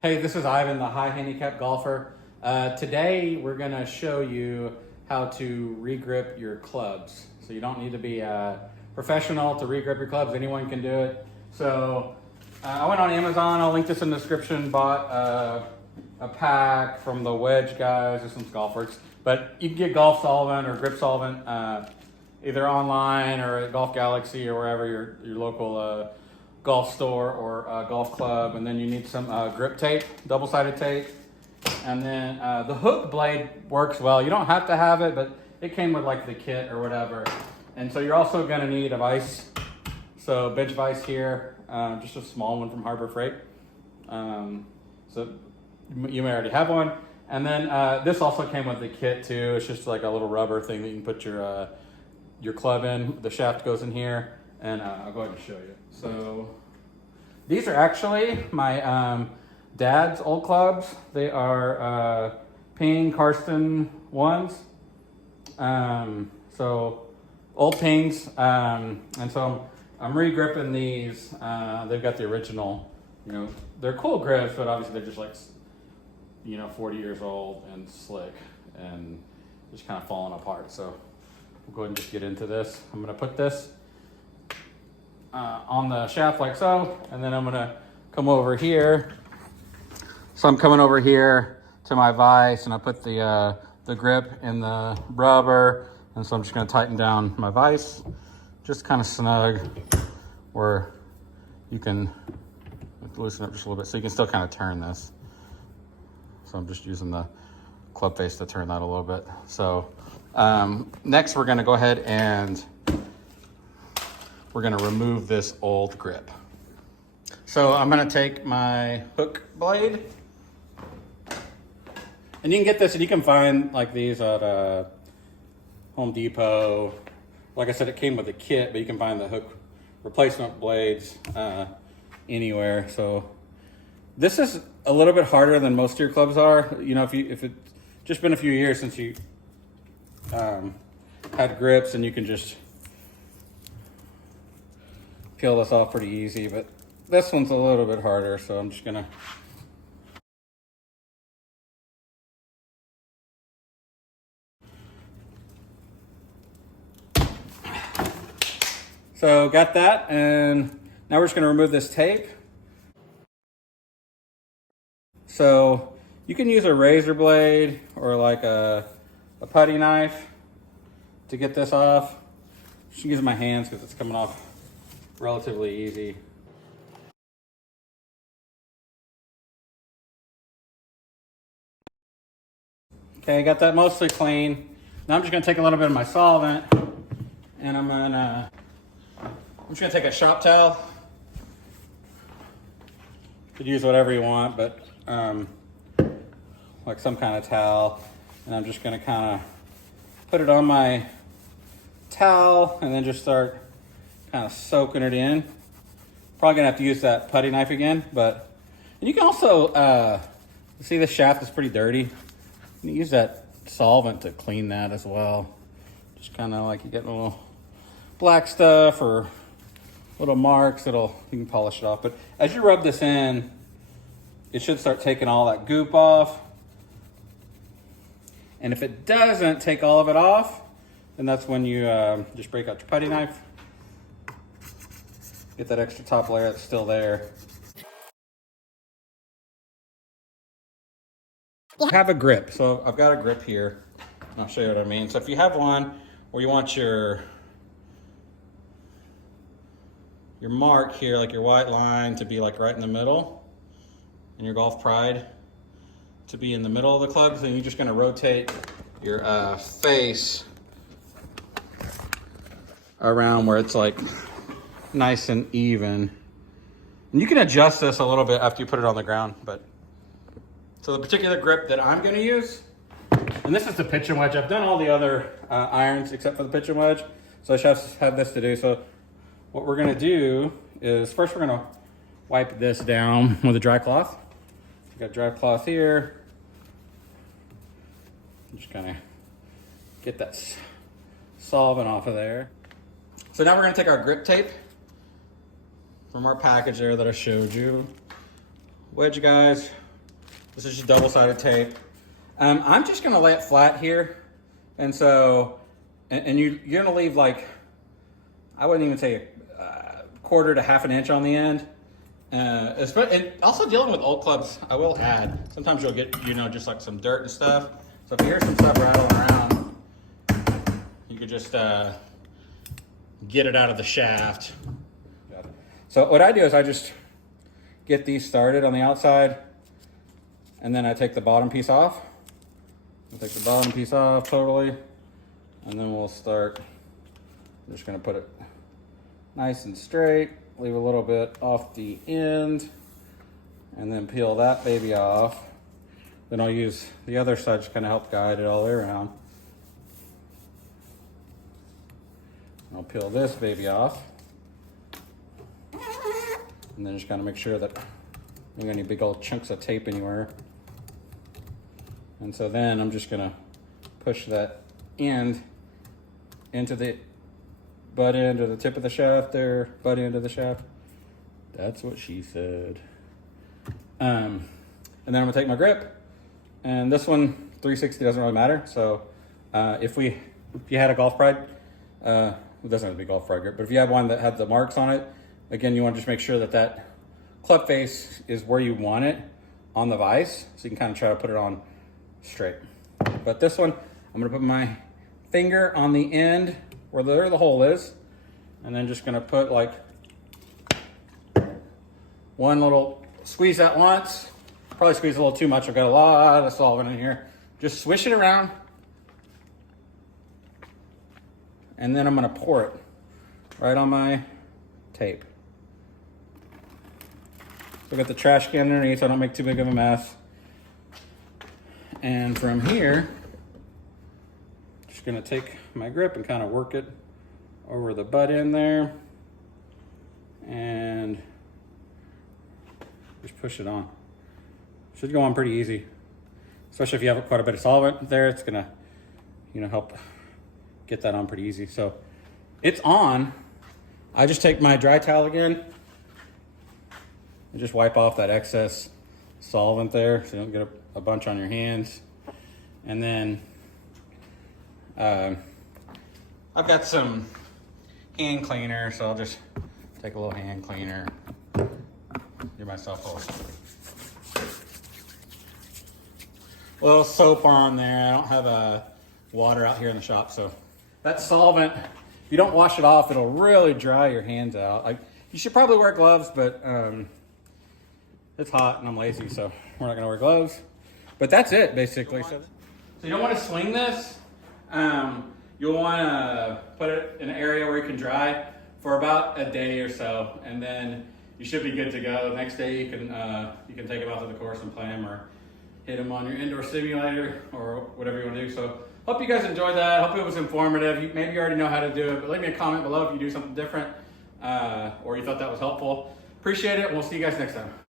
Hey, this is Ivan, the high handicap golfer. Today we're going to show you how to regrip your clubs. So you don't need to be a professional to regrip your clubs. Anyone can do it. So I went on Amazon. I'll link this in the description. Bought a pack from the Wedge guys. This one's Golfworks. But you can get golf solvent or grip solvent either online or at Golf Galaxy or wherever your local golf store or golf club. And then you need some grip tape, double-sided tape. And then the hook blade works well. You don't have to have it, but it came with like the kit or whatever. And so you're also gonna need a vise. So bench vise here, just a small one from Harbor Freight. So you may already have one. And then this also came with the kit too. It's just like a little rubber thing that you can put your club in. The shaft goes in here, and I'll go ahead and show you. So these are actually my dad's old clubs. They are Ping Karsten ones. So old Pings. And so I'm re-gripping these. They've got the original, they're cool grips, but obviously they're just like, 40 years old and slick and just kind of falling apart. So we'll go ahead and just get into this. I'm gonna put this on the shaft like so, and then I'm gonna come over here. So I'm coming over here to my vise, and I put the grip in the rubber, and so I'm just gonna tighten down my vise, just kind of snug where you can loosen up just a little bit, so you can still kind of turn this. So I'm just using the club face to turn that a little bit. So next we're gonna go ahead and we're gonna remove this old grip. So I'm gonna take my hook blade, and you can get this, and you can find like these at Home Depot. Like I said, it came with a kit, but you can find the hook replacement blades anywhere. So this is a little bit harder than most of your clubs are. If it's just been a few years since you had grips, and you can just peel this off pretty easy, but this one's a little bit harder, so I'm just gonna so got that, and now we're just gonna remove this tape. So you can use a razor blade or like a putty knife to get this off. I'm just using my hands because it's coming off relatively easy. Okay, got that mostly clean. Now I'm just gonna take a little bit of my solvent, and I'm just gonna take a shop towel. You could use whatever you want, but like some kind of towel, and I'm just gonna kind of put it on my towel and then just start kind of soaking it in. Probably gonna have to use that putty knife again, but and you can also see the shaft is pretty dirty. You can use that solvent to clean that as well. Just kind of like you get a little black stuff or little marks, you can polish it off. But as you rub this in, it should start taking all that goop off. And if it doesn't take all of it off, then that's when you just break out your putty knife. Get that extra top layer that's still there. I have a grip, so I've got a grip here. I'll show you what I mean. So if you have one where you want your mark here, like your white line, to be like right in the middle, and your Golf Pride to be in the middle of the club, then you're just gonna rotate your face around where it's like nice and even. And you can adjust this a little bit after you put it on the ground, but so the particular grip that I'm gonna use, and this is the pitching wedge. I've done all the other irons except for the pitching wedge, so I just have this to do. So what we're gonna do is first we're gonna wipe this down with a dry cloth. So got a dry cloth here. Just kind of get that solvent off of there. So now we're gonna take our grip tape from our package there that I showed you. Wedge guys, This is just double-sided tape. I'm just gonna lay it flat here. And so, you're gonna leave like, I wouldn't even say a quarter to half an inch on the end. And also dealing with old clubs, I will add, sometimes you'll get, just like some dirt and stuff. So if you hear some stuff rattling around, you could just get it out of the shaft. So what I do is I just get these started on the outside, and then I take the bottom piece off. I'll take the bottom piece off totally, and then we'll start. I'm just gonna put it nice and straight, leave a little bit off the end, and then peel that baby off. Then I'll use the other side to kind of help guide it all the way around. I'll peel this baby off. And then just kind of make sure that you don't have any big old chunks of tape anywhere. And so then I'm just gonna push that end into the butt end or the tip of the shaft there, butt end of the shaft. That's what she said. And then I'm gonna take my grip, and this one, 360 doesn't really matter. So if you had a Golf Pride, it doesn't have to be Golf Pride grip, but if you had one that had the marks on it, again, you want to just make sure that that club face is where you want it on the vise, so you can kind of try to put it on straight. But this one, I'm gonna put my finger on the end where the hole is, and then just gonna put like one little squeeze at once. Probably squeeze a little too much. I've got a lot of solvent in here. Just swish it around, and then I'm gonna pour it right on my tape. So I got the trash can underneath so I don't make too big of a mess. And from here, just gonna take my grip and kind of work it over the butt end there, and just push it on. Should go on pretty easy, especially if you have quite a bit of solvent there. It's gonna, help get that on pretty easy. So it's on. I just take my dry towel again and just wipe off that excess solvent there so you don't get a bunch on your hands. And then I've got some hand cleaner, so I'll just take a little hand cleaner, give myself a little soap on there. I don't have water out here in the shop, so that solvent, if you don't wash it off, it'll really dry your hands out. You should probably wear gloves, but it's hot and I'm lazy, so we're not gonna wear gloves. But that's it, basically. So you don't want to swing this. You'll want to put it in an area where it can dry for about a day or so, and then you should be good to go. The next day you can take them out to the course and play them, or hit them on your indoor simulator, or whatever you want to do. So hope you guys enjoyed that. Hope it was informative. Maybe you already know how to do it, but leave me a comment below if you do something different, or you thought that was helpful. Appreciate it, and we'll see you guys next time.